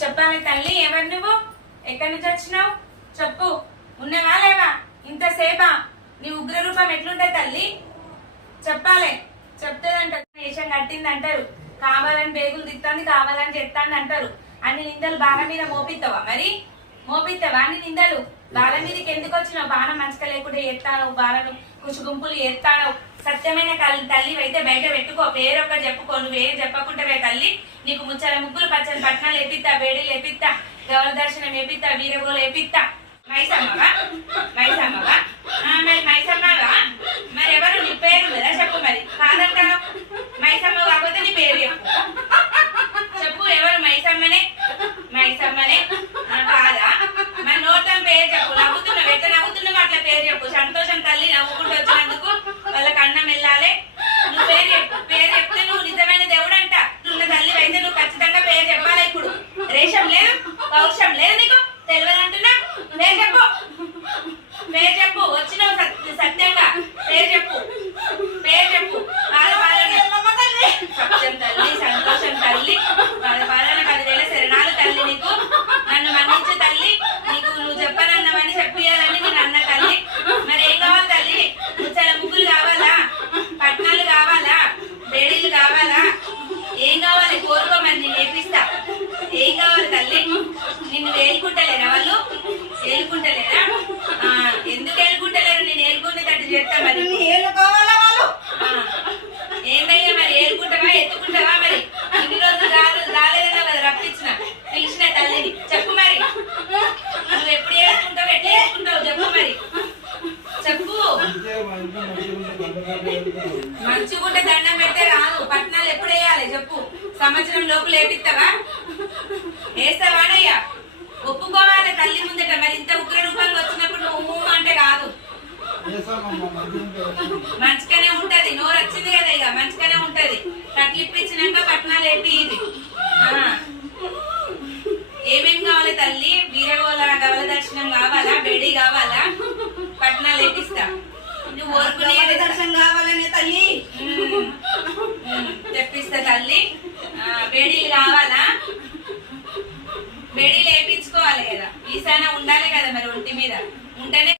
చెప్పాలి తల్లి. ఎవరు నువ్వు? ఎక్కడి నుంచి వచ్చినావు? చెప్పు. ఉన్నవా లేవా? ఇంతసేపా? నీ ఉగ్ర రూపం ఎట్లుంటాయి తల్లి? చెప్పాలి. చెప్తేదంట వేషం కట్టింది అంటారు, కావాలని బేగులు తిత్తాంది, కావాలని చెప్తాంది అంటారు. అన్ని నిందలు బాల మీద మోపిస్తావా? మరి మోపిస్తావా అన్ని నిందలు? బాల మీదకి ఎందుకు వచ్చినావు? బాణ మంచిగా లేకుండా ఎత్తాను, బాలను కుషు గుంపులు ఎత్తాను. సత్యమైన తల్లి అయితే బయట పెట్టుకో, పేరొక్క చెప్పుకో. నువ్వేం చెప్పకుంటే తల్లి నీకు ముచ్చల ముగ్గులు పచ్చని పట్నాలు వేపిస్తా, వేడిలు వేపిస్తా, గౌర దర్శనం వేపిస్తా, వీరగోలు వేపిస్తా. మైసమ్మవా? మైసమ్మవా? మరి మైసమ్మవా? మరి ఎవరు? నీ పేరు కదా చెప్పు. మరి కాదంటాను. మైసమ్మ కాకపోతే నీ పేరు చెప్పు. చెప్పు ఎవరు? మైసమ్మనే. మైసమ్మనే కాదా? మరి నోట్ల పేరు చెప్పు. నవ్వుతున్నావు, ఎట్లా నవ్వుతున్నావు అట్లా పేరు చెప్పు. సంతోషం తల్లి నవ్వుకుంటూ వచ్చినందుకు వాళ్ళకి అన్నం వెళ్ళాలి. నువ్వు పేరు చెప్పు. పేరు చెప్తే నువ్వు నిజమైన దేవుడు అంట. నువ్వు తల్లి అయితే నువ్వు ఖచ్చితంగా పేరు చెప్పాలి. ఇప్పుడు రేషం లేదు, పౌరుషం లేదు నీకు, తెలియదంటున్నా. పేరు చెప్పు. పేరు చెప్పు. వచ్చినావు సత్యంగా. పేరు చెప్పు. పేరు చెప్పు. సత్యం తల్లి, సంతోషం తల్లి, పాలన 10,000 శరణాలు తల్లి. నీకు నన్ను మన్నించు తల్లి. నీకు నువ్వు చెప్పనన్నవని చెప్పియాలని నేను అన్న తల్లి. మరి ఏం కావాలి తల్లి? ముచ్చల ముగ్గులు కావాలా? పట్నాలు కావాలా? బేడీలు కావాలా? ఏం కావాలి? కోరుకో, మరి నేను నేర్పిస్తా. ఏం కావాలి తల్లి? నిన్ను వేలుకుంటలేరా వాళ్ళు? ఏలుకుంటలేరా? ఎందుకు ఏలుకుంటలేరు? నేను ఏలుకునేటట్టు చెప్తా. మరి కావాలా వాళ్ళు? ఏందయ్యా మరి? ఏలుకుంటావా, ఎత్తుకుంటావా? మరి ఇన్ని రోజులు రాలేదన్నా కదా రప్పించిన, పిలిచిన తల్లిని. చెప్పు మరి నువ్వు ఎప్పుడు ఏలుకుంటావు, ఎట్లా ఏలుకుంటావు చెప్పు. మరి చెప్పు. మంచిగుంటే దండం పెడితే రాదు. పట్నాలు ఎప్పుడు వేయాలి చెప్పు. సంవత్సరం లోపు లేపిస్తావా? వేస్తావానయ్యా? ఒప్పుకోవాలి తల్లి ముందట. మరి ఇంత ఉగ్ర రూపంగా వచ్చినప్పుడు నువ్వు అంటే కాదు. మంచిగానే ఉంటది. నోరు వచ్చింది కదా, ఇక మంచిగానే ఉంటది. కట్లిప్పించినాక పట్నాలు వేపి. ఇది ఏమేం కావాలి తల్లి? వీరగోళ గవల దర్శనం కావాలా? బేడీ కావాలా? పట్నాలు వేపిస్తా. నువ్వు ఓర్కునే దర్శనం కావాలనే తల్లి తెప్పిస్తా తల్లి. బేడీలు కావాలా? బేడీలు వేపించుకోవాలి కదా, ఈసారి ఉండాలి కదా మరి ఒంటి మీద. ఉంటేనే